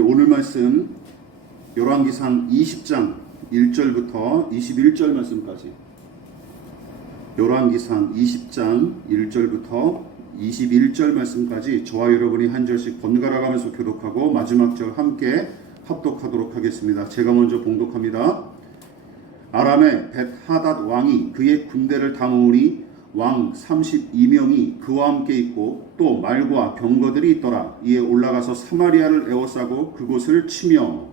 오늘 말씀 열왕기상 20장 1절부터 21절 말씀까지, 열왕기상 20장 1절부터 21절 말씀까지 저와 여러분이 한 절씩 번갈아 가면서 교독하고 마지막 절 함께 합독하도록 하겠습니다. 제가 먼저 봉독합니다. 아람의 벳하닷 왕이 그의 군대를 다 모으니 왕 32명이 그와 함께 있고 또 말과 병거들이 있더라. 이에 올라가서 사마리아를 에워싸고 그곳을 치며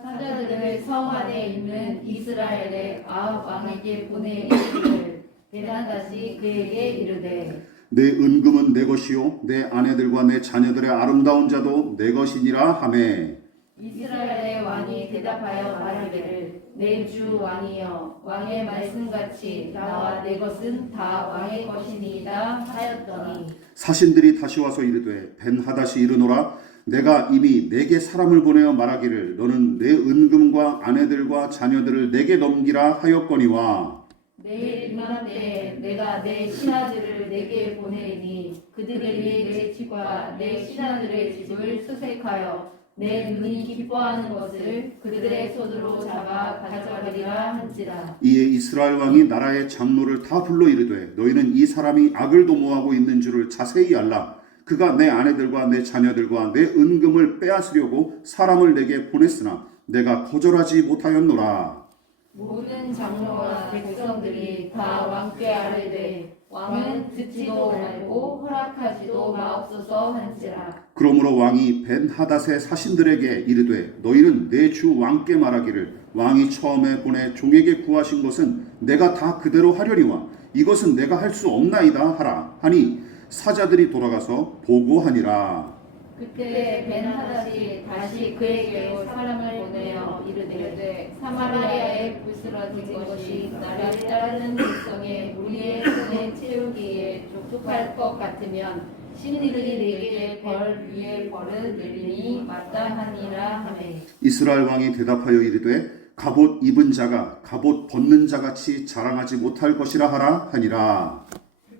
사자들을 성 안에 있는 이스라엘의 아합 왕에게 보내 이르기를 베나다시 그에게 이르되 내 은금은 내 것이요 내 아내들과 내 자녀들의 아름다운 자도 내 것이니라 하매 이스라엘의 왕이 대답하여 말하기를 내 주 왕이여 왕의 말씀같이 나와 내 것은 다 왕의 것이니이다 하였더니 사신들이 다시 와서 이르되 벤하닷이 이르노라 내가 이미 내게 사람을 보내어 말하기를 너는 내 은금과 아내들과 자녀들을 내게 넘기라 하였거니와 내일 이맘때 내가 내 신하들을 내게 보내니 그들이 내 집과 내 신하들의 집을 수색하여 내 눈이 기뻐하는 것을 그들의 손으로 잡아 가져가리라 한지라. 이에 이스라엘 왕이 나라의 장로를 다 불러 이르되 너희는 이 사람이 악을 도모하고 있는 줄을 자세히 알라. 그가 내 아내들과 내 자녀들과 내 은금을 빼앗으려고 사람을 내게 보냈으나 내가 거절하지 못하였노라. 모든 장로와 백성들이 다 왕께 아뢰되 왕은 듣지도 말고 허락하지도 마옵소서 한지라. 그러므로 왕이 벤하닷의 사신들에게 이르되 너희는 내 주 왕께 말하기를 왕이 처음에 보내 종에게 구하신 것은 내가 다 그대로 하려니와 이것은 내가 할 수 없나이다 하라 하니 사자들이 돌아가서 보고하니라. 그때 벤하닷이 다시 그에게로 사람을 보내어 이르되 사마리아에 부스러진 것이 나를 따르는 백성의 우리의 손에 채우기에 족족할 것 같으면 신이들이 내게 벌 위에 벌을 내리니 마땅하니라 하매 이스라엘 왕이 대답하여 이르되 갑옷 입은 자가 갑옷 벗는 자같이 자랑하지 못할 것이라 하라 하니라.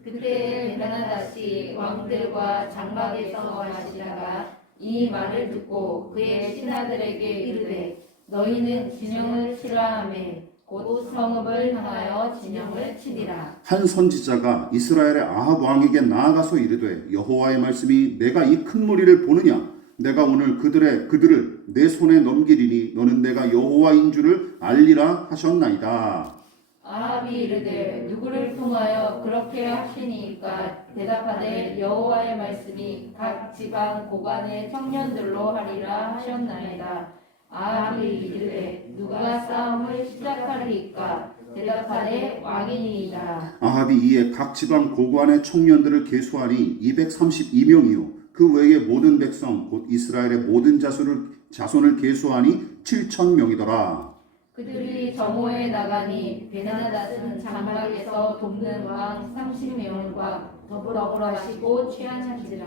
그때 베나다시 왕들과 장막에서 마시다가 이 말을 듣고 그의 신하들에게 이르되 너희는 진영을 치라 하매 곧 성읍을 향하여 진영을 치리라. 한 선지자가 이스라엘의 아합 왕에게 나아가서 이르되 여호와의 말씀이 내가 이 큰 무리를 보느냐 내가 오늘 그들을 내 손에 넘기리니 너는 내가 여호와인 줄을 알리라 하셨나이다. 아합이 이르되 누구를 통하여 그렇게 하시니까 대답하되 여호와의 말씀이 각 지방 고관의 청년들로 하리라 하셨나이다. 아합이 이르되 누가 싸움을 시작하리이까 대답하되 왕이니이다. 아합이 이에 각 지방 고관의 청년들을 계수하니 232명이요 그 외의 모든 백성 곧 이스라엘의 모든 자손을 계수하니 7,000명이더라. 그들이 정오에 나가니 베나닷은 장막에서 돕는 왕 30명과 더불어 마시고 취하는지라.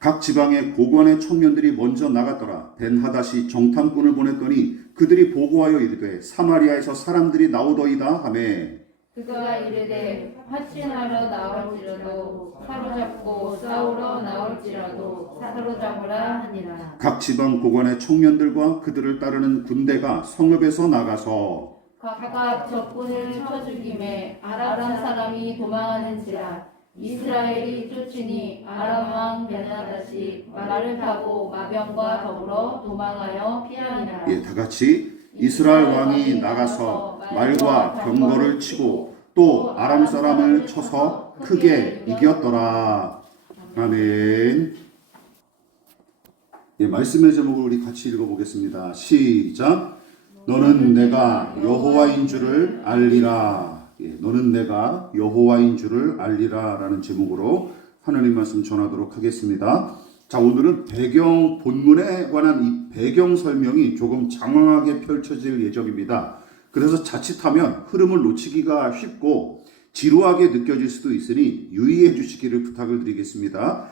각 지방의 고관의 청년들이 먼저 나갔더라. 벤하닷이 정탐꾼을 보냈더니 그들이 보고하여 이르되 사마리아에서 사람들이 나오더이다 하매 그가 이르되 화친하러 나올지라도 사로잡고 싸우러 나올지라도 사로잡으라 하니라. 각 지방 고관의 청년들과 그들을 따르는 군대가 성읍에서 나가서 각각 적군을 쳐 죽임에 아람 사람이 도망하는지라. 이스라엘이 쫓으니 아람 왕 베나닷이 말을 타고 마병과 더불어 도망하여 피하니라. 예, 다 같이 이스라엘 왕이 나가서 말과 병거를 치고 또 아람 사람을 쳐서 크게 이겼더라. 아멘. 예, 말씀의 제목을 우리 같이 읽어보겠습니다. 시작. 너는 내가 여호와인 줄을 알리라. 예, 너는 내가 여호와인 줄을 알리라 라는 제목으로 하나님 말씀 전하도록 하겠습니다. 자, 오늘은 본문에 관한 이 배경 설명이 조금 장황하게 펼쳐질 예정입니다. 그래서 자칫하면 흐름을 놓치기가 쉽고 지루하게 느껴질 수도 있으니 유의해 주시기를 부탁을 드리겠습니다.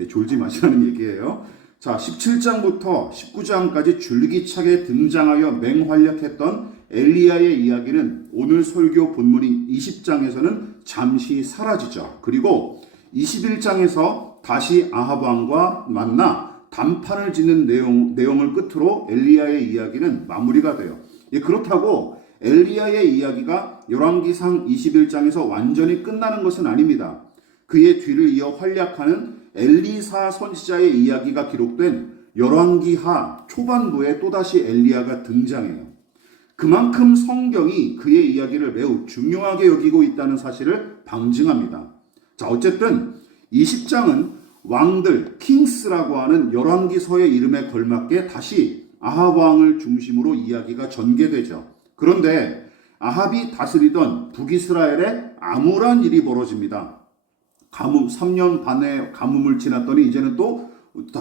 예, 졸지 마시라는 얘기예요. 자, 17장부터 19장까지 줄기차게 등장하여 맹활약했던 엘리야의 이야기는 오늘 설교 본문인 20장에서는 잠시 사라지죠. 그리고 21장에서 다시 아합 왕과 만나 단판을 짓는 내용을 끝으로 엘리야의 이야기는 마무리가 돼요. 그렇다고 엘리야의 이야기가 열왕기상 21장에서 완전히 끝나는 것은 아닙니다. 그의 뒤를 이어 활약하는 엘리사 선지자의 이야기가 기록된 열왕기하 초반부에 또다시 엘리야가 등장해요. 그만큼 성경이 그의 이야기를 매우 중요하게 여기고 있다는 사실을 방증합니다. 자, 어쨌든 20장은 왕들, 킹스라고 하는 열왕기서의 이름에 걸맞게 다시 아합 왕을 중심으로 이야기가 전개되죠. 그런데 아합이 다스리던 북이스라엘에 암울한 일이 벌어집니다. 3년 반의 가뭄을 지났더니 이제는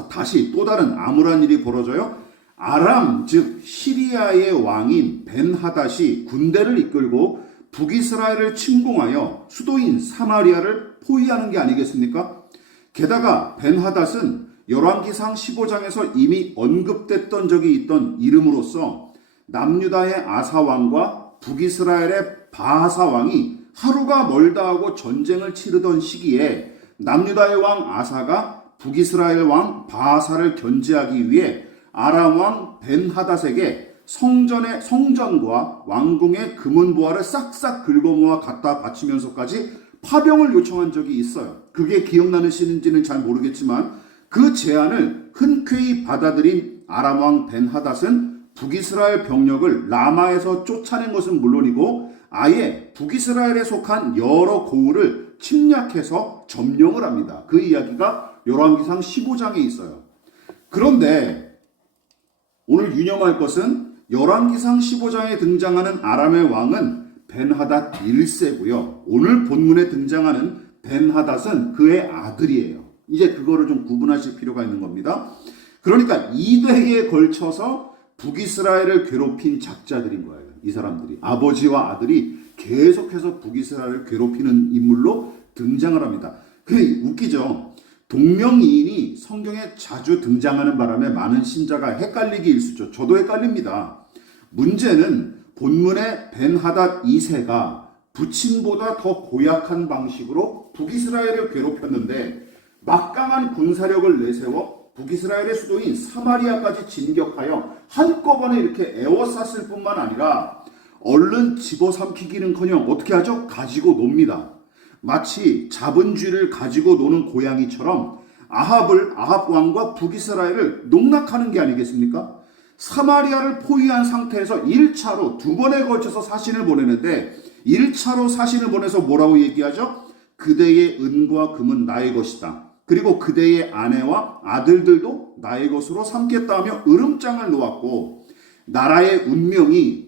다시 또 다른 암울한 일이 벌어져요. 아람, 즉 시리아의 왕인 벤하닷이 군대를 이끌고 북이스라엘을 침공하여 수도인 사마리아를 포위하는 게 아니겠습니까? 게다가 벤하닷은 열왕기상 15장에서 이미 언급됐던 적이 있던 이름으로서 남유다의 아사 왕과 북이스라엘의 바하사 왕이 하루가 멀다 하고 전쟁을 치르던 시기에 남유다의 왕 아사가 북이스라엘 왕 바하사를 견제하기 위해 아람 왕 벤하닷에게 성전과 왕궁의 금은보화를 싹싹 긁어모아 갖다 바치면서까지 파병을 요청한 적이 있어요. 그게 기억나시는지는 잘 모르겠지만 그 제안을 흔쾌히 받아들인 아람 왕 벤하닷은 북이스라엘 병력을 라마에서 쫓아낸 것은 물론이고 아예 북이스라엘에 속한 여러 고을을 침략해서 점령을 합니다. 그 이야기가 열왕기상 15장에 있어요. 그런데 오늘 유념할 것은 열왕기상 15장에 등장하는 아람의 왕은 벤하닷 1세고요. 오늘 본문에 등장하는 벤하닷은 그의 아들이에요. 이제 그거를 좀 구분하실 필요가 있는 겁니다. 그러니까 2대에 걸쳐서 북이스라엘을 괴롭힌 작자들인 거예요. 이 사람들이 아버지와 아들이 계속해서 북이스라엘을 괴롭히는 인물로 등장을 합니다. 그게 웃기죠. 동명이인이 성경에 자주 등장하는 바람에 많은 신자가 헷갈리기 일쑤죠. 저도 헷갈립니다. 문제는 본문의 벤하닷 2세가 부친보다 더 고약한 방식으로 북이스라엘을 괴롭혔는데 막강한 군사력을 내세워 북이스라엘의 수도인 사마리아까지 진격하여 한꺼번에 이렇게 에워쌌을 뿐만 아니라 얼른 집어삼키기는커녕 어떻게 하죠? 가지고 놉니다. 마치 잡은 쥐를 가지고 노는 고양이처럼 아합 왕과 북이스라엘을 농락하는 게 아니겠습니까? 사마리아를 포위한 상태에서 1차로 2번에 걸쳐서 사신을 보내는데 1차로 사신을 보내서 뭐라고 얘기하죠? 그대의 은과 금은 나의 것이다. 그리고 그대의 아내와 아들들도 나의 것으로 삼겠다 하며 으름장을 놓았고 나라의 운명이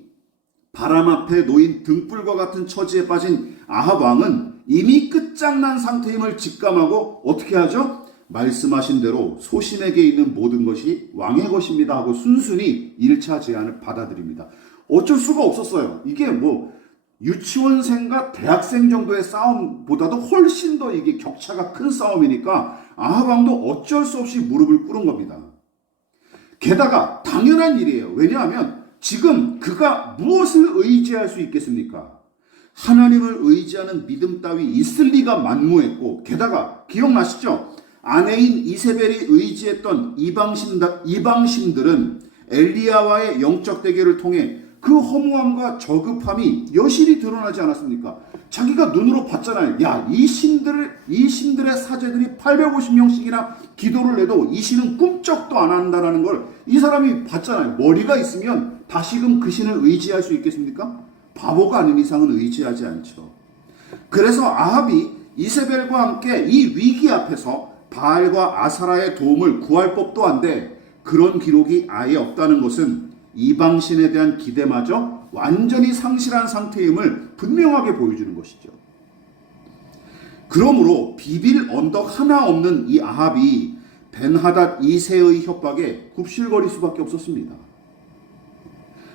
바람 앞에 놓인 등불과 같은 처지에 빠진 아합 왕은 이미 끝장난 상태임을 직감하고 어떻게 하죠? 말씀하신 대로 소신에게 있는 모든 것이 왕의 것입니다 하고 순순히 1차 제안을 받아들입니다. 어쩔 수가 없었어요. 이게 유치원생과 대학생 정도의 싸움보다도 훨씬 더 이게 격차가 큰 싸움이니까 아합 왕도 어쩔 수 없이 무릎을 꿇은 겁니다. 게다가 당연한 일이에요. 왜냐하면 지금 그가 무엇을 의지할 수 있겠습니까? 하나님을 의지하는 믿음 따위 있을 리가 만무했고 게다가 기억나시죠? 아내인 이세벨이 의지했던 이방신들은 엘리야와의 영적 대결을 통해 그 허무함과 저급함이 여실히 드러나지 않았습니까? 자기가 눈으로 봤잖아요. 야, 이 신들의 사제들이 850명씩이나 기도를 해도 이 신은 꿈쩍도 안 한다는 걸 이 사람이 봤잖아요. 머리가 있으면 다시금 그 신을 의지할 수 있겠습니까? 바보가 아닌 이상은 의지하지 않죠. 그래서 아합이 이세벨과 함께 이 위기 앞에서 바알과 아사라의 도움을 구할 법도 한데 그런 기록이 아예 없다는 것은 이방신에 대한 기대마저 완전히 상실한 상태임을 분명하게 보여주는 것이죠. 그러므로 비빌 언덕 하나 없는 이 아합이 벤하닷 2세의 협박에 굽실거릴 수밖에 없었습니다.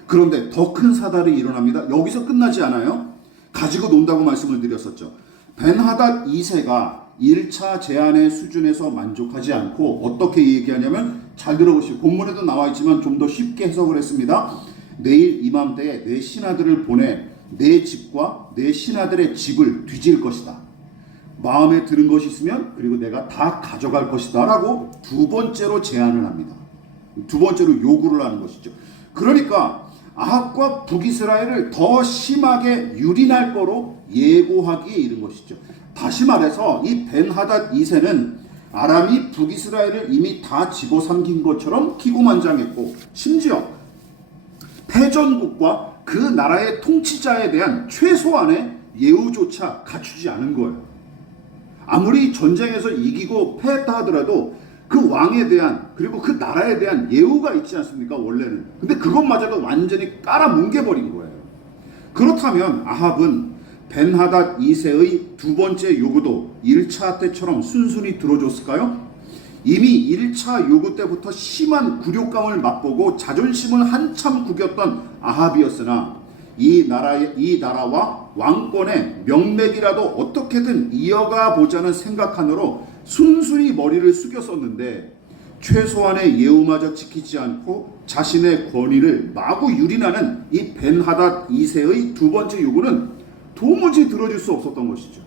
그런데 더 큰 사달이 일어납니다. 여기서 끝나지 않아요. 가지고 논다고 말씀을 드렸었죠. 벤하닷 2세가 1차 제안의 수준에서 만족하지 않고 어떻게 얘기하냐면 잘 들어보시고 본문에도 나와 있지만 좀 더 쉽게 해석을 했습니다. 내일 이맘때에 내 신하들을 보내 내 집과 내 신하들의 집을 뒤질 것이다. 마음에 드는 것이 있으면 그리고 내가 다 가져갈 것이다 라고 두 번째로 제안을 합니다. 두 번째로 요구를 하는 것이죠. 그러니까 아합과 북이스라엘을 더 심하게 유린할 거로 예고하기에 이른 것이죠. 다시 말해서 이 벤하닷 2세는 아람이 북이스라엘을 이미 다 집어삼킨 것처럼 기고만장했고 심지어 패전국과 그 나라의 통치자에 대한 최소한의 예우조차 갖추지 않은 거예요. 아무리 전쟁에서 이기고 패했다 하더라도 그 왕에 대한 그리고 그 나라에 대한 예우가 있지 않습니까? 원래는. 근데 그것마저도 완전히 깔아뭉개버린 거예요. 그렇다면 아합은 벤하닷 2세의 두 번째 요구도 1차 때처럼 순순히 들어줬을까요? 이미 1차 요구 때부터 심한 굴욕감을 맛보고 자존심을 한참 구겼던 아합이었으나 이 나라와 왕권의 명맥이라도 어떻게든 이어가 보자는 생각하느라 순순히 머리를 숙였었는데 최소한의 예우마저 지키지 않고 자신의 권위를 마구 유린하는 이 벤하닷 2세의 두 번째 요구는 도무지 들어줄 수 없었던 것이죠.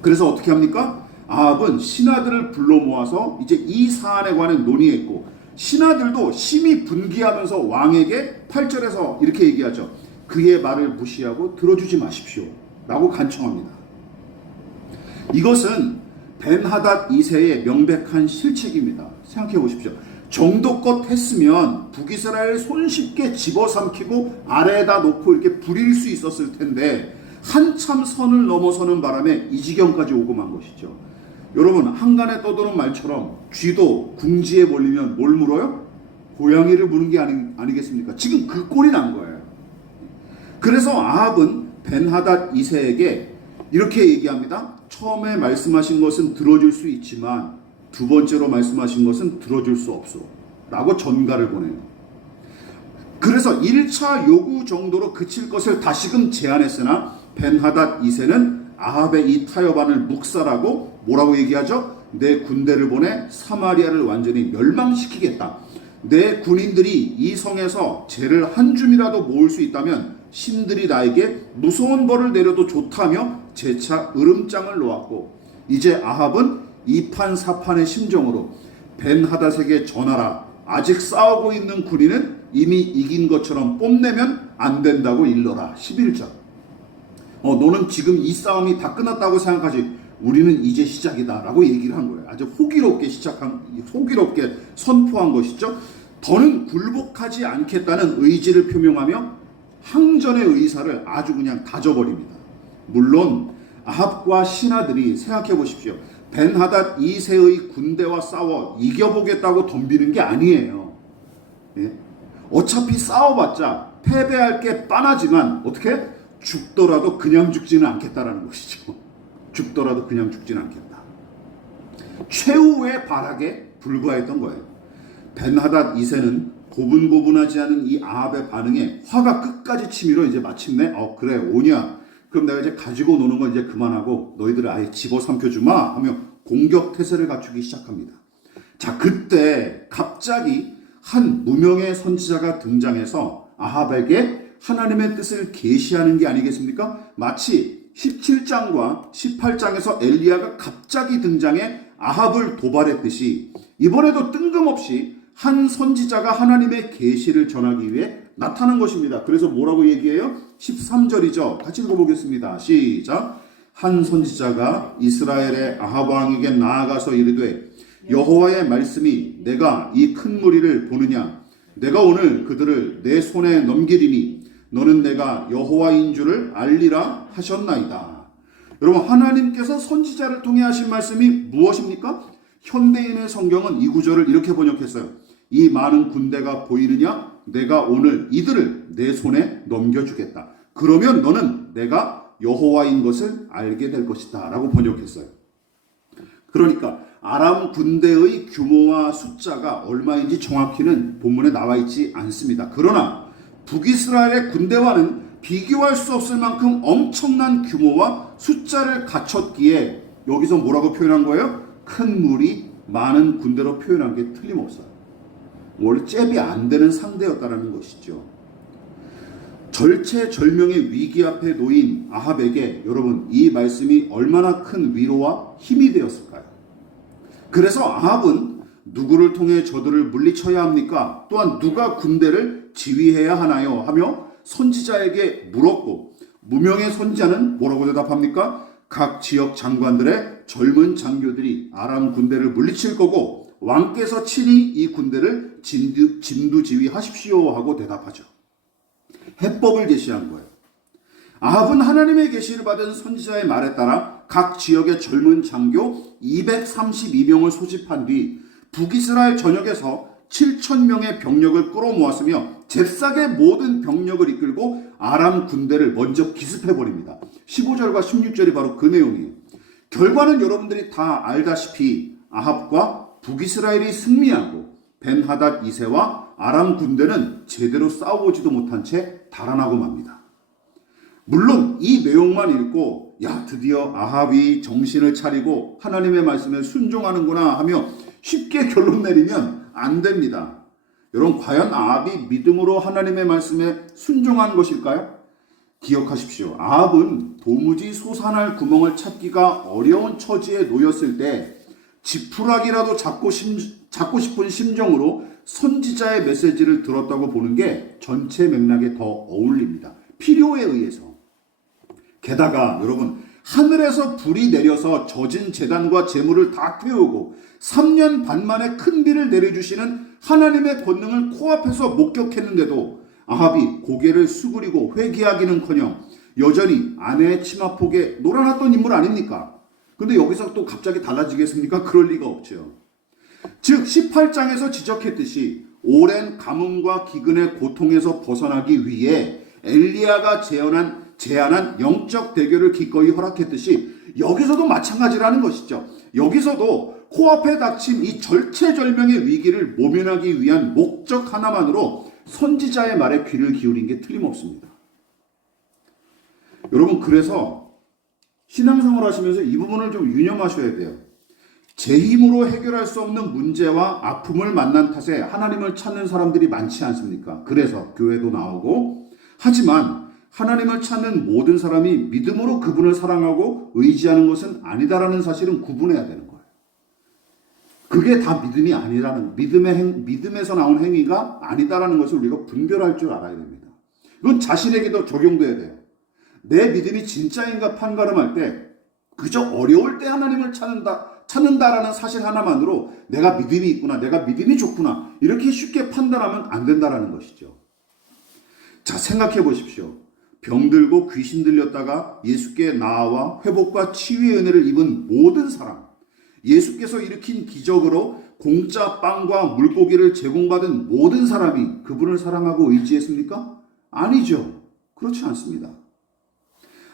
그래서 어떻게 합니까? 아합은 신하들을 불러 모아서 이제 이 사안에 관해 논의했고 신하들도 심히 분기하면서 왕에게 8절에서 이렇게 얘기하죠. 그의 말을 무시하고 들어주지 마십시오 라고 간청합니다. 이것은 벤하닷 2세의 명백한 실책입니다. 생각해 보십시오. 정도껏 했으면 북이스라엘 손쉽게 집어삼키고 아래에다 놓고 이렇게 부릴 수 있었을 텐데 한참 선을 넘어서는 바람에 이 지경까지 오고 만 것이죠. 여러분, 한간에 떠도는 말처럼 쥐도 궁지에 몰리면 뭘 물어요? 고양이를 무는 게 아니겠습니까? 지금 그 꼴이 난 거예요. 그래서 아합은 벤하닷 2세에게 이렇게 얘기합니다. 처음에 말씀하신 것은 들어줄 수 있지만 두 번째로 말씀하신 것은 들어줄 수 없소 라고 전가를 보내요. 그래서 1차 요구 정도로 그칠 것을 다시금 제안했으나 벤하닷 2세는 아합의 이 타협안을 묵살하고 뭐라고 얘기하죠? 내 군대를 보내 사마리아를 완전히 멸망시키겠다. 내 군인들이 이 성에서 재를 한 줌이라도 모을 수 있다면 신들이 나에게 무서운 벌을 내려도 좋다며 재차 으름장을 놓았고 이제 아합은 이판사판의 심정으로 벤하닷에게 전하라. 아직 싸우고 있는 군인은 이미 이긴 것처럼 뽐내면 안 된다고 일러라. 11절. 너는 지금 이 싸움이 다 끝났다고 생각하지 우리는 이제 시작이다 라고 얘기를 한 거예요. 아주 호기롭게 선포한 것이죠. 더는 굴복하지 않겠다는 의지를 표명하며 항전의 의사를 아주 그냥 다져버립니다. 물론 아합과 신하들이 생각해 보십시오. 벤하닷 2세의 군대와 싸워 이겨보겠다고 덤비는 게 아니에요. 예? 어차피 싸워봤자 패배할 게 뻔하지만 어떻게? 죽더라도 그냥 죽지는 않겠다라는 것이죠. 죽더라도 그냥 죽지는 않겠다. 최후의 발악에 불과했던 거예요. 벤하닷 2세는 고분고분하지 않은 이 아합의 반응에 화가 끝까지 치밀어 이제 마침내 그래 오냐 그럼 내가 이제 가지고 노는 건 이제 그만하고 너희들을 아예 집어삼켜주마 하며 공격 태세를 갖추기 시작합니다. 자, 그때 갑자기 한 무명의 선지자가 등장해서 아합에게 하나님의 뜻을 계시하는 게 아니겠습니까? 마치 17장과 18장에서 엘리야가 갑자기 등장해 아합을 도발했듯이 이번에도 뜬금없이 한 선지자가 하나님의 계시를 전하기 위해 나타난 것입니다. 그래서 뭐라고 얘기해요? 13절이죠. 같이 읽어보겠습니다. 시작. 한 선지자가 이스라엘의 아합 왕에게 나아가서 이르되 여호와의 말씀이 내가 이 큰 무리를 보느냐 내가 오늘 그들을 내 손에 넘기리니 너는 내가 여호와인 줄을 알리라 하셨나이다. 여러분, 하나님께서 선지자를 통해 하신 말씀이 무엇입니까? 현대인의 성경은 이 구절을 이렇게 번역했어요. 이 많은 군대가 보이느냐? 내가 오늘 이들을 내 손에 넘겨주겠다. 그러면 너는 내가 여호와인 것을 알게 될 것이다 라고 번역했어요. 그러니까 아람 군대의 규모와 숫자가 얼마인지 정확히는 본문에 나와 있지 않습니다. 그러나 북이스라엘의 군대와는 비교할 수 없을 만큼 엄청난 규모와 숫자를 갖췄기에 여기서 뭐라고 표현한 거예요? 큰 무리, 많은 군대로 표현한 게 틀림없어요. 원래 잽이 안 되는 상대였다는 것이죠. 절체절명의 위기 앞에 놓인 아합에게 여러분 이 말씀이 얼마나 큰 위로와 힘이 되었을까요? 그래서 아합은 누구를 통해 저들을 물리쳐야 합니까? 또한 누가 군대를 지휘해야 하나요? 하며 선지자에게 물었고 무명의 선지자는 뭐라고 대답합니까? 각 지역 장관들의 젊은 장교들이 아람 군대를 물리칠 거고 왕께서 친히 이 군대를 진두지휘하십시오 하고 대답하죠. 해법을 제시한 거예요. 아합은 하나님의 계시를 받은 선지자의 말에 따라 각 지역의 젊은 장교 232명을 소집한 뒤 북이스라엘 전역에서 7,000명의 병력을 끌어모았으며 잽싸게 모든 병력을 이끌고 아람 군대를 먼저 기습해버립니다. 15절과 16절이 바로 그 내용이에요. 결과는 여러분들이 다 알다시피 아합과 북이스라엘이 승리하고 벤하닷 2세와 아람 군대는 제대로 싸워보지도 못한 채 달아나고 맙니다. 물론 이 내용만 읽고 야 드디어 아합이 정신을 차리고 하나님의 말씀에 순종하는구나 하며 쉽게 결론 내리면 안 됩니다. 여러분 과연 아합이 믿음으로 하나님의 말씀에 순종한 것일까요? 기억하십시오. 아합은 도무지 솟아날 구멍을 찾기가 어려운 처지에 놓였을 때 지푸라기라도 잡고 싶은 심정으로 선지자의 메시지를 들었다고 보는 게 전체 맥락에 더 어울립니다. 필요에 의해서. 게다가 여러분 하늘에서 불이 내려서 젖은 제단과 제물을 다 태우고 3년 반 만에 큰 비를 내려주시는 하나님의 권능을 코앞에서 목격했는데도 아합이 고개를 수그리고 회개하기는커녕 여전히 아내의 치마폭에 놀아났던 인물 아닙니까? 근데 여기서 또 갑자기 달라지겠습니까? 그럴 리가 없죠. 즉 18장에서 지적했듯이 오랜 가뭄과 기근의 고통에서 벗어나기 위해 엘리야가 제안한 영적 대결을 기꺼이 허락했듯이 여기서도 마찬가지라는 것이죠. 여기서도 코앞에 닥친 이 절체절명의 위기를 모면하기 위한 목적 하나만으로 선지자의 말에 귀를 기울인 게 틀림없습니다. 여러분 그래서 신앙생활 하시면서 이 부분을 좀 유념하셔야 돼요. 제 힘으로 해결할 수 없는 문제와 아픔을 만난 탓에 하나님을 찾는 사람들이 많지 않습니까? 그래서 교회도 나오고 하지만 하나님을 찾는 모든 사람이 믿음으로 그분을 사랑하고 의지하는 것은 아니다라는 사실은 구분해야 되는 거예요. 그게 다 믿음이 아니라는 믿음에서 나온 행위가 아니다라는 것을 우리가 분별할 줄 알아야 됩니다. 이건 자신에게도 적용돼야 돼요. 내 믿음이 진짜인가 판가름할 때 그저 어려울 때 하나님을 찾는다라는 사실 하나만으로 내가 믿음이 있구나, 내가 믿음이 좋구나 이렇게 쉽게 판단하면 안 된다라는 것이죠. 자 생각해 보십시오. 병들고 귀신 들렸다가 예수께 나아와 회복과 치유의 은혜를 입은 모든 사람, 예수께서 일으킨 기적으로 공짜 빵과 물고기를 제공받은 모든 사람이 그분을 사랑하고 의지했습니까? 아니죠. 그렇지 않습니다.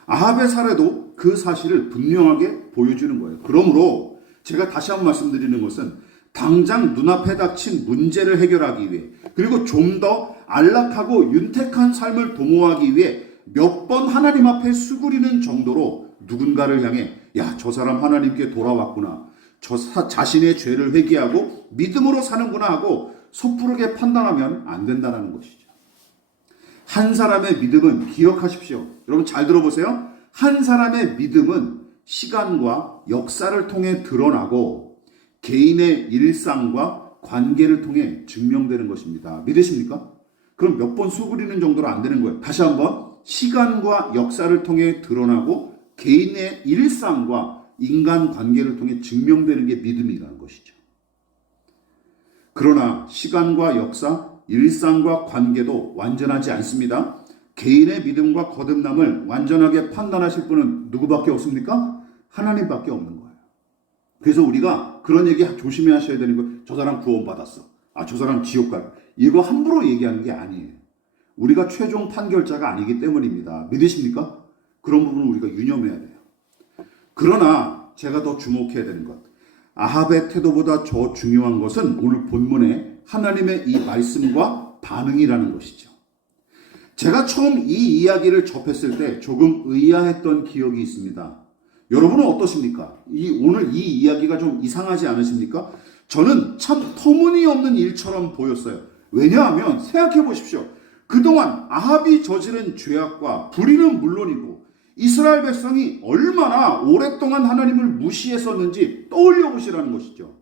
아합의 사례도 그 사실을 분명하게 보여주는 거예요. 그러므로 제가 다시 한번 말씀드리는 것은 당장 눈앞에 닥친 문제를 해결하기 위해 그리고 좀 더 안락하고 윤택한 삶을 도모하기 위해 몇 번 하나님 앞에 수그리는 정도로 누군가를 향해 야, 저 사람 하나님께 돌아왔구나. 자신의 죄를 회개하고 믿음으로 사는구나 하고 섣부르게 판단하면 안 된다는 것이죠. 한 사람의 믿음은 기억하십시오. 여러분 잘 들어보세요. 한 사람의 믿음은 시간과 역사를 통해 드러나고 개인의 일상과 관계를 통해 증명되는 것입니다. 믿으십니까? 그럼 몇 번 수그리는 정도로 안 되는 거예요. 다시 한번 시간과 역사를 통해 드러나고 개인의 일상과 인간관계를 통해 증명되는 게 믿음이라는 것이죠. 그러나 시간과 역사, 일상과 관계도 완전하지 않습니다. 개인의 믿음과 거듭남을 완전하게 판단하실 분은 누구밖에 없습니까? 하나님밖에 없는 거예요. 그래서 우리가 그런 얘기 조심히 하셔야 되는 거예요. 저 사람 구원받았어. 저 사람 지옥 가요. 이거 함부로 얘기하는 게 아니에요. 우리가 최종 판결자가 아니기 때문입니다. 믿으십니까? 그런 부분을 우리가 유념해야 돼요. 그러나 제가 더 주목해야 되는 것, 아합의 태도보다 더 중요한 것은 오늘 본문의 하나님의 이 말씀과 반응이라는 것이죠. 제가 처음 이 이야기를 접했을 때 조금 의아했던 기억이 있습니다. 여러분은 어떠십니까? 오늘 이 이야기가 좀 이상하지 않으십니까? 저는 참 터무니없는 일처럼 보였어요. 왜냐하면 생각해 보십시오. 그동안 아합이 저지른 죄악과 불의는 물론이고 이스라엘 백성이 얼마나 오랫동안 하나님을 무시했었는지 떠올려 보시라는 것이죠.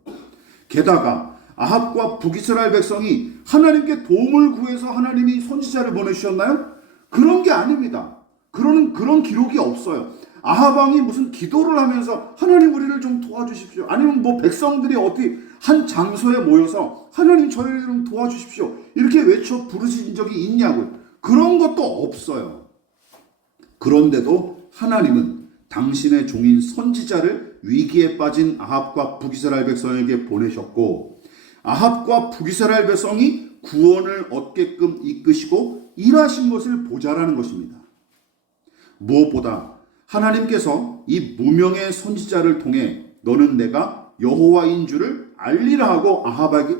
게다가 아합과 북이스라엘 백성이 하나님께 도움을 구해서 하나님이 선지자를 보내주셨나요? 그런 게 아닙니다. 그런 기록이 없어요. 아합 왕이 무슨 기도를 하면서 하나님 우리를 좀 도와주십시오. 아니면 뭐 백성들이 어떻게 한 장소에 모여서 하나님 저희를 좀 도와주십시오. 이렇게 외쳐 부르신 적이 있냐고요. 그런 것도 없어요. 그런데도 하나님은 당신의 종인 선지자를 위기에 빠진 아합과 북이스라엘 백성에게 보내셨고 아합과 북이스라엘 백성이 구원을 얻게끔 이끄시고 일하신 것을 보자라는 것입니다. 무엇보다 하나님께서 이 무명의 선지자를 통해 너는 내가 여호와인 줄을 알리라 하고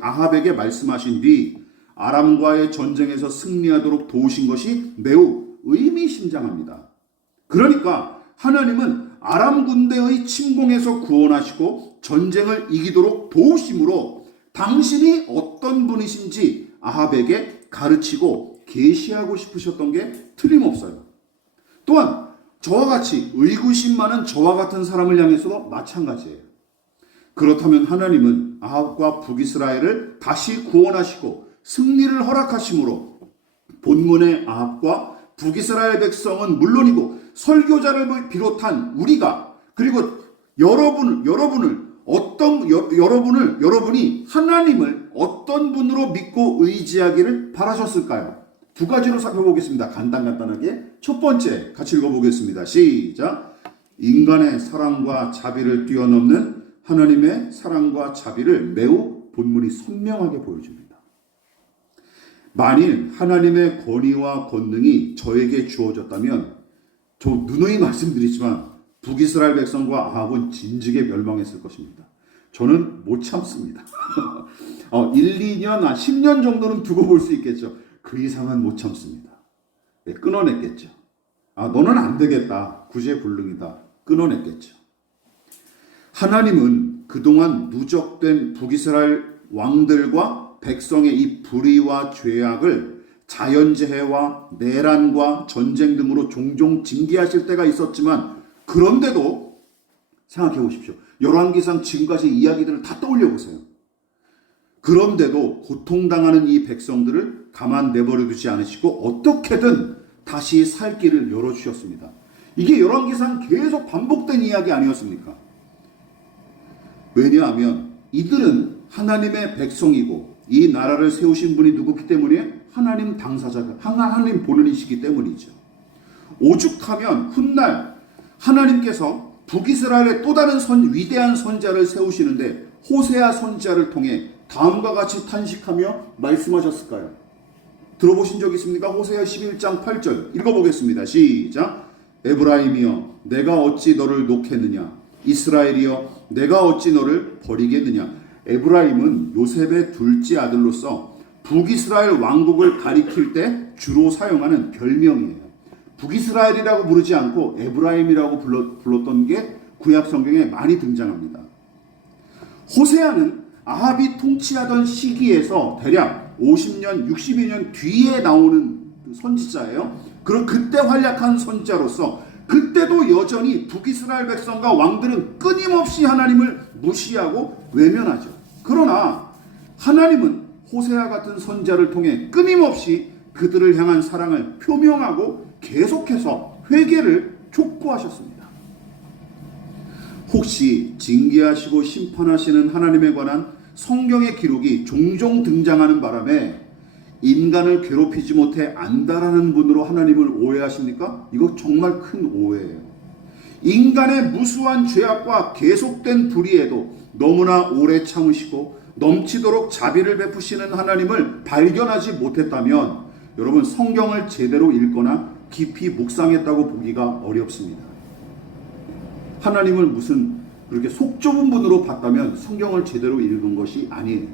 아합에게 말씀하신 뒤 아람과의 전쟁에서 승리하도록 도우신 것이 매우 의미심장합니다. 그러니까 하나님은 아람 군대의 침공에서 구원하시고 전쟁을 이기도록 도우심으로 당신이 어떤 분이신지 아합에게 가르치고 계시하고 싶으셨던 게 틀림없어요. 또한 저와 같이 의구심 많은 저와 같은 사람을 향해서도 마찬가지예요. 그렇다면 하나님은 아합과 북이스라엘을 다시 구원하시고 승리를 허락하심으로 본문의 아합과 북이스라엘 백성은 물론이고 설교자를 비롯한 우리가 그리고 여러분이 하나님을 어떤 분으로 믿고 의지하기를 바라셨을까요? 두 가지로 살펴보겠습니다. 간단하게. 첫 번째 같이 읽어보겠습니다. 시작. 인간의 사랑과 자비를 뛰어넘는 하나님의 사랑과 자비를 매우 본문이 선명하게 보여줍니다. 만일 하나님의 권위와 권능이 저에게 주어졌다면 저 누누이 말씀드리지만 북이스라엘 백성과 아합은 진즉에 멸망했을 것입니다. 저는 못 참습니다. 1, 2년, 10년 정도는 두고 볼 수 있겠죠. 그 이상은 못 참습니다. 네, 끊어냈겠죠. 너는 안 되겠다. 구제불능이다. 끊어냈겠죠. 하나님은 그동안 누적된 북이스라엘 왕들과 백성의 이 불의와 죄악을 자연재해와 내란과 전쟁 등으로 종종 징계하실 때가 있었지만 그런데도 생각해 보십시오. 열왕기상 지금까지 이야기들을 다 떠올려 보세요. 그런데도 고통당하는 이 백성들을 가만 내버려 두지 않으시고 어떻게든 다시 살 길을 열어주셨습니다. 이게 열왕기상 계속 반복된 이야기 아니었습니까? 왜냐하면 이들은 하나님의 백성이고 이 나라를 세우신 분이 누구기 때문에 하나님 당사자가 하나님 본인이시기 때문이죠. 오죽하면 훗날 하나님께서 북이스라엘의 또 다른 위대한 선지자를 세우시는데 호세아 선지자를 통해 다음과 같이 탄식하며 말씀하셨을까요? 들어보신 적 있습니까? 호세아 11장 8절 읽어보겠습니다. 시작. 에브라임이여 내가 어찌 너를 놓겠느냐 이스라엘이여 내가 어찌 너를 버리겠느냐. 에브라임은 요셉의 둘째 아들로서 북이스라엘 왕국을 가리킬 때 주로 사용하는 별명이에요. 북이스라엘이라고 부르지 않고 에브라임이라고 불렀던 게 구약 성경에 많이 등장합니다. 호세아는 아합이 통치하던 시기에서 대략 50년, 62년 뒤에 나오는 선지자예요. 그럼 그때 활약한 선지자로서 그때도 여전히 북이스라엘 백성과 왕들은 끊임없이 하나님을 무시하고 외면하죠. 그러나 하나님은 호세아 같은 선지자를 통해 끊임없이 그들을 향한 사랑을 표명하고 계속해서 회개를 촉구하셨습니다. 혹시 징계하시고 심판하시는 하나님에 관한 성경의 기록이 종종 등장하는 바람에 인간을 괴롭히지 못해 안다라는 분으로 하나님을 오해하십니까? 이거 정말 큰 오해예요. 인간의 무수한 죄악과 계속된 불의에도 너무나 오래 참으시고 넘치도록 자비를 베푸시는 하나님을 발견하지 못했다면 여러분 성경을 제대로 읽거나 깊이 묵상했다고 보기가 어렵습니다. 하나님을 무슨 그렇게 속 좁은 분으로 봤다면 성경을 제대로 읽은 것이 아니에요.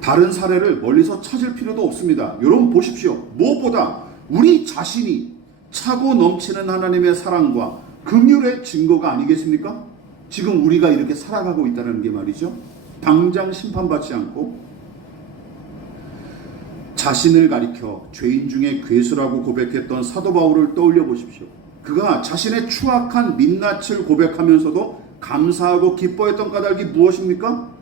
다른 사례를 멀리서 찾을 필요도 없습니다. 여러분 보십시오. 무엇보다 우리 자신이 차고 넘치는 하나님의 사랑과 긍휼의 증거가 아니겠습니까? 지금 우리가 이렇게 살아가고 있다는 게 말이죠. 당장 심판받지 않고 자신을 가리켜 죄인 중에 괴수라고 고백했던 사도 바울을 떠올려 보십시오. 그가 자신의 추악한 민낯을 고백하면서도 감사하고 기뻐했던 까닭이 무엇입니까?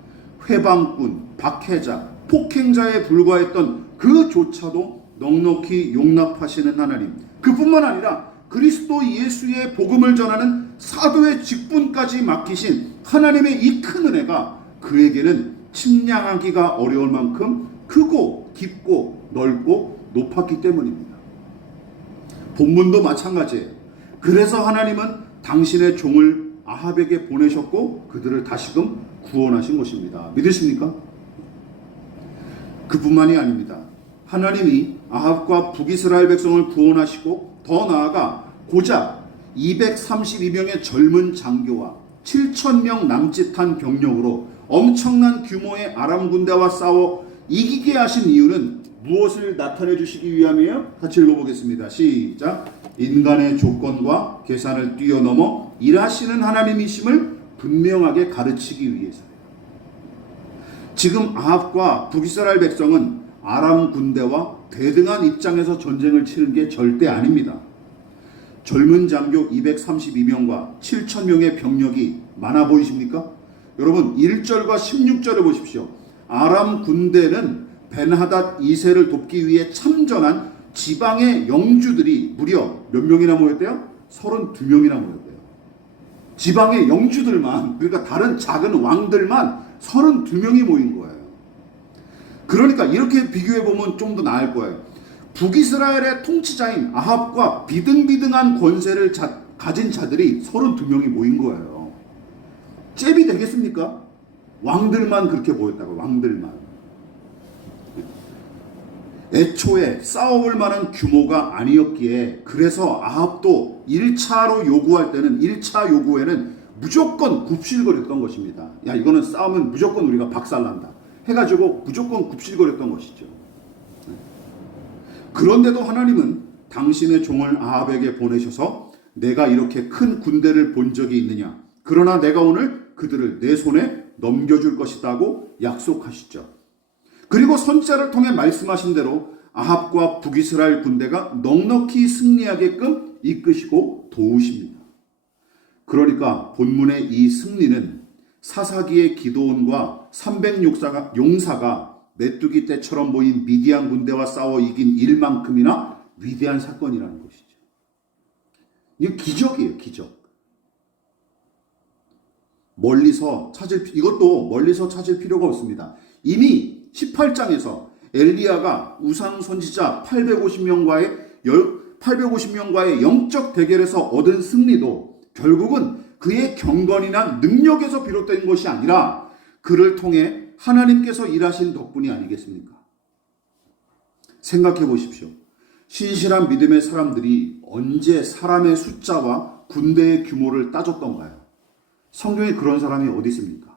회방꾼, 박해자, 폭행자에 불과했던 그조차도 넉넉히 용납하시는 하나님, 그뿐만 아니라 그리스도 예수의 복음을 전하는 사도의 직분까지 맡기신 하나님의 이 큰 은혜가 그에게는 침량하기가 어려울 만큼 크고 깊고 넓고 높았기 때문입니다. 본문도 마찬가지예요. 그래서 하나님은 당신의 종을 아합에게 보내셨고 그들을 다시금 구원하신 것입니다. 믿으십니까? 그뿐만이 아닙니다. 하나님이 아합과 북이스라엘 백성을 구원하시고 더 나아가 고작 232명의 젊은 장교와 7,000명 남짓한 병력으로 엄청난 규모의 아람 군대와 싸워 이기게 하신 이유는 무엇을 나타내 주시기 위함이에요? 같이 읽어보겠습니다. 시작. 인간의 조건과 계산을 뛰어넘어 일하시는 하나님이심을 분명하게 가르치기 위해서예요. 지금 아합과 북이스라엘 백성은 아람 군대와 대등한 입장에서 전쟁을 치른 게 절대 아닙니다. 젊은 장교 232명과 7,000명의 병력이 많아 보이십니까? 여러분 1절과 16절을 보십시오. 아람 군대는 벤하닷 2세를 돕기 위해 참전한 지방의 영주들이 무려 몇 명이나 모였대요? 32명이나 모였대요. 지방의 영주들만, 그러니까 다른 작은 왕들만 32명이 모인 거예요. 그러니까 이렇게 비교해보면 좀 더 나을 거예요. 북이스라엘의 통치자인 아합과 비등비등한 권세를 가진 자들이 32명이 모인 거예요. 잽이 되겠습니까? 왕들만 그렇게 보였다고. 왕들만. 애초에 싸워볼 만한 규모가 아니었기에, 그래서 아합도 1차로 요구할 때는 1차 요구에는 무조건 굽실거렸던 것입니다. 야, 이거는 싸우면 무조건 우리가 박살난다 해가지고 무조건 굽실거렸던 것이죠. 그런데도 하나님은 당신의 종을 아합에게 보내셔서 내가 이렇게 큰 군대를 본 적이 있느냐, 그러나 내가 오늘 그들을 내 손에 넘겨줄 것이라고 약속하시죠. 그리고 선지자를 통해 말씀하신 대로 아합과 북이스라엘 군대가 넉넉히 승리하게끔 이끄시고 도우십니다. 그러니까 본문의 이 승리는 사사기의 기드온과 300용사가 메뚜기 떼처럼 모인 미디안 군대와 싸워 이긴 일만큼이나 위대한 사건이라는 것이죠. 이게 기적이에요, 기적. 이것도 멀리서 찾을 필요가 없습니다. 이미 18장에서 엘리야가 우상 선지자 850명과의 영적 대결에서 얻은 승리도 결국은 그의 경건이나 능력에서 비롯된 것이 아니라 그를 통해 하나님께서 일하신 덕분이 아니겠습니까? 생각해 보십시오. 신실한 믿음의 사람들이 언제 사람의 숫자와 군대의 규모를 따졌던가요? 성경에 그런 사람이 어디 있습니까?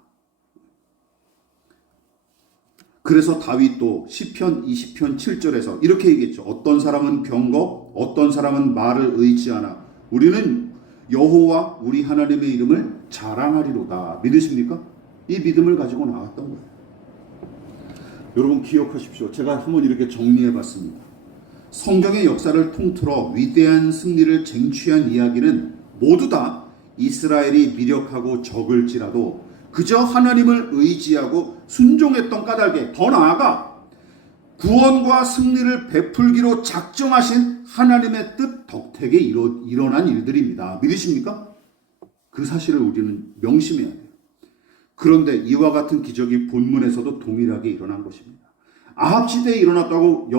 그래서 다윗도 시편 20편 7절에서 이렇게 얘기했죠. 어떤 사람은 병거, 어떤 사람은 말을 의지하나 우리는 여호와 우리 하나님의 이름을 자랑하리로다. 믿으십니까? 이 믿음을 가지고 나왔던 거예요. 여러분 기억하십시오. 제가 한번 이렇게 정리해봤습니다. 성경의 역사를 통틀어 위대한 승리를 쟁취한 이야기는 모두 다 이스라엘이 미력하고 적을지라도 그저 하나님을 의지하고 순종했던 까닭에, 더 나아가 구원과 승리를 베풀기로 작정하신 하나님의 뜻 덕택에 일어난 일들입니다. 믿으십니까? 그 사실을 우리는 명심해야 돼요. 그런데 이와 같은 기적이 본문에서도 동일하게 일어난 것입니다. 아합 시대에 일어났다고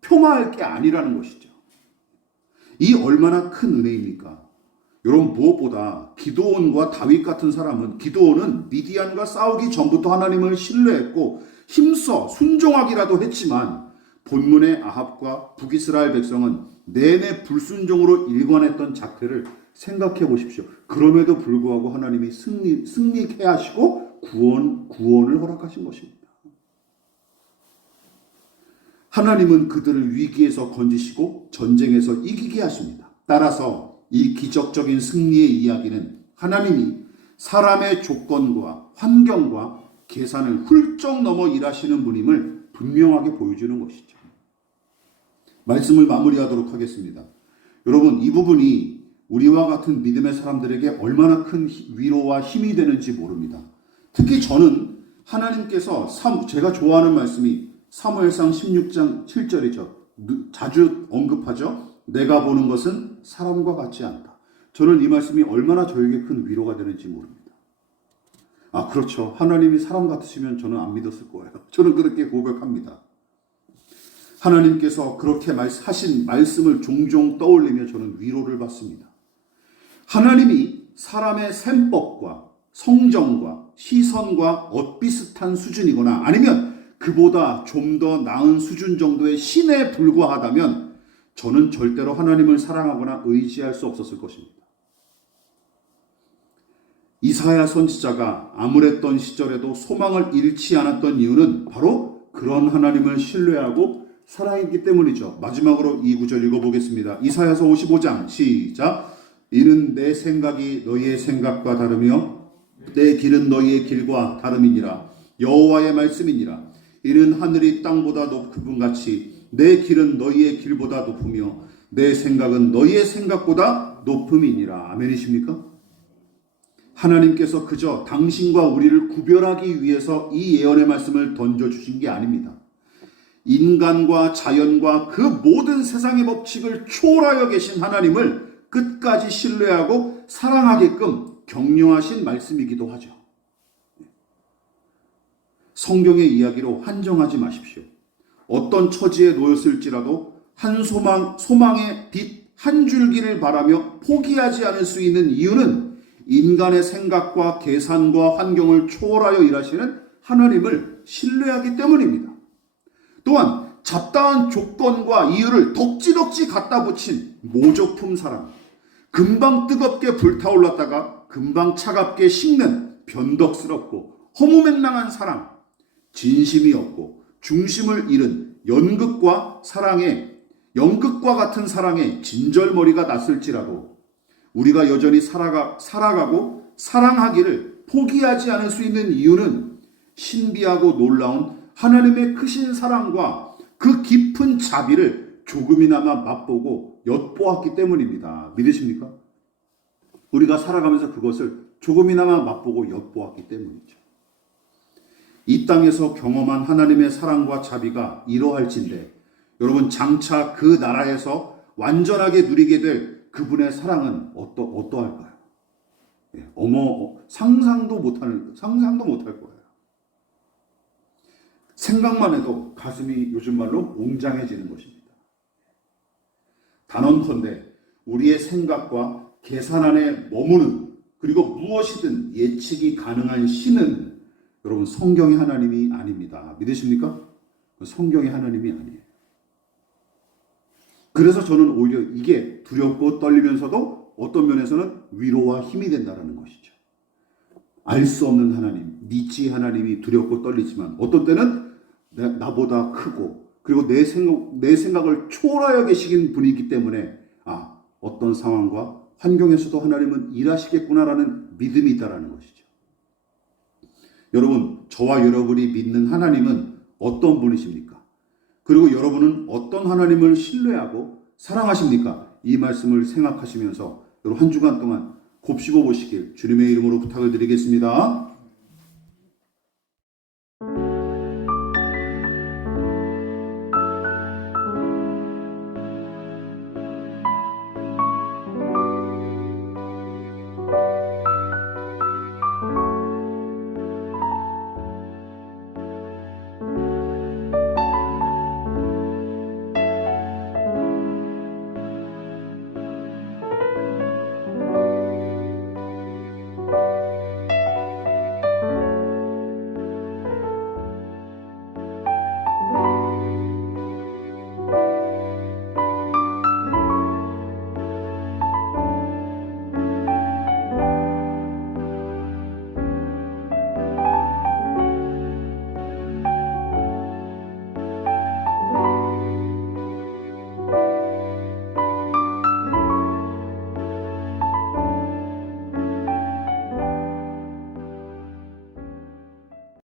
폄하할 게 아니라는 것이죠. 이 얼마나 큰 은혜입니까? 여러분, 무엇보다 기드온과 다윗 같은 사람은, 기드온은 미디안과 싸우기 전부터 하나님을 신뢰했고 힘써 순종하기라도 했지만 본문의 아합과 북이스라엘 백성은 내내 불순종으로 일관했던 작태를 생각해 보십시오. 그럼에도 불구하고 하나님이 승리케 하시고 구원을 허락하신 것입니다. 하나님은 그들을 위기에서 건지시고 전쟁에서 이기게 하십니다. 따라서 이 기적적인 승리의 이야기는 하나님이 사람의 조건과 환경과 계산을 훌쩍 넘어 일하시는 분임을 분명하게 보여주는 것이죠. 말씀을 마무리하도록 하겠습니다. 여러분, 이 부분이 우리와 같은 믿음의 사람들에게 얼마나 큰 위로와 힘이 되는지 모릅니다. 특히 저는 하나님께서 제가 좋아하는 말씀이 사무엘상 16장 7절이죠. 자주 언급하죠. 내가 보는 것은 사람과 같지 않다. 저는 이 말씀이 얼마나 저에게 큰 위로가 되는지 모릅니다. 그렇죠. 하나님이 사람 같으시면 저는 안 믿었을 거예요. 저는 그렇게 고백합니다. 하나님께서 그렇게 하신 말씀을 종종 떠올리며 저는 위로를 받습니다. 하나님이 사람의 셈법과 성정과 시선과 엇비슷한 수준이거나 아니면 그보다 좀 더 나은 수준 정도의 신에 불과하다면 저는 절대로 하나님을 사랑하거나 의지할 수 없었을 것입니다. 이사야 선지자가 암울했던 시절에도 소망을 잃지 않았던 이유는 바로 그런 하나님을 신뢰하고 사랑했기 때문이죠. 마지막으로 이 구절 읽어보겠습니다. 이사야서 55장 시작. 이는 내 생각이 너희의 생각과 다르며 내 길은 너희의 길과 다름이니라. 여호와의 말씀이니라. 이는 하늘이 땅보다 높은 같이 내 길은 너희의 길보다 높으며 내 생각은 너희의 생각보다 높음이니라. 아멘이십니까? 하나님께서 그저 당신과 우리를 구별하기 위해서 이 예언의 말씀을 던져주신 게 아닙니다. 인간과 자연과 그 모든 세상의 법칙을 초월하여 계신 하나님을 끝까지 신뢰하고 사랑하게끔 격려하신 말씀이기도 하죠. 성경의 이야기로 한정하지 마십시오. 어떤 처지에 놓였을지라도 소망의 빛 한 줄기를 바라며 포기하지 않을 수 있는 이유는 인간의 생각과 계산과 환경을 초월하여 일하시는 하나님을 신뢰하기 때문입니다. 또한 잡다한 조건과 이유를 덕지덕지 갖다 붙인 모조품 사랑, 금방 뜨겁게 불타올랐다가 금방 차갑게 식는 변덕스럽고 허무맹랑한 사랑, 진심이 없고 중심을 잃은 연극과 같은 사랑에 진절머리가 났을지라도 우리가 여전히 살아가고 사랑하기를 포기하지 않을 수 있는 이유는 신비하고 놀라운 하나님의 크신 사랑과 그 깊은 자비를 조금이나마 맛보고 엿보았기 때문입니다. 믿으십니까? 우리가 살아가면서 그것을 조금이나마 맛보고 엿보았기 때문이죠. 이 땅에서 경험한 하나님의 사랑과 자비가 이러할진대 여러분 장차 그 나라에서 완전하게 누리게 될 그분의 사랑은 어떠할까요? 상상도 못할 거예요. 생각만 해도 가슴이 요즘 말로 웅장해지는 것입니다. 단언컨대 우리의 생각과 계산 안에 머무는 그리고 무엇이든 예측이 가능한 신은 여러분 성경의 하나님이 아닙니다. 믿으십니까? 성경의 하나님이 아니에요. 그래서 저는 오히려 이게 두렵고 떨리면서도 어떤 면에서는 위로와 힘이 된다는 것이죠. 알 수 없는 하나님, 미지 하나님이 두렵고 떨리지만 어떤 때는 나보다 크고 그리고 내 생각을 초월하여 계시긴 분이기 때문에 어떤 상황과 환경에서도 하나님은 일하시겠구나라는 믿음이 있다는 것이죠. 여러분, 저와 여러분이 믿는 하나님은 어떤 분이십니까? 그리고 여러분은 어떤 하나님을 신뢰하고 사랑하십니까? 이 말씀을 생각하시면서 여러분 한 주간 동안 곱씹어 보시길 주님의 이름으로 부탁을 드리겠습니다.